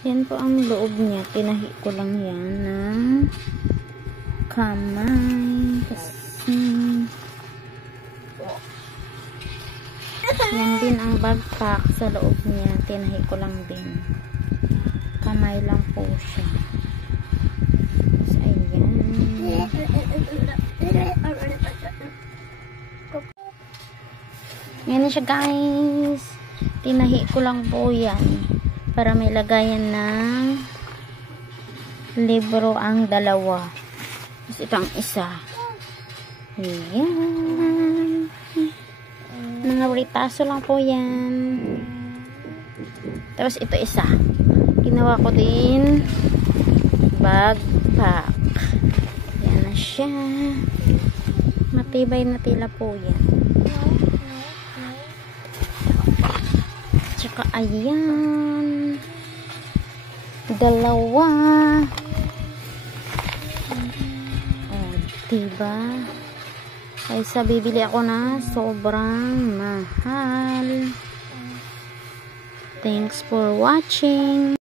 Yan po ang loob niya. Tinahi ko lang yan ng kamay. Kasi yan din ang backpack sa loob niya. Tinahi ko lang din. Kamay lang po siya. So, ayan. Yan na siya, guys. Tinahi ko lang po yan. Para may lagayan ng libro ang dalawa. Tapos ito ang isa. Ayan. Mga ritaso lang po yan. Tapos ito isa. Ginawa ko din backpack. Yan na siya. Matibay na tila po yan. Tsaka ayan. Dalawa. Oh, diba? Kaysa bibili ako na sobrang mahal. Thanks for watching.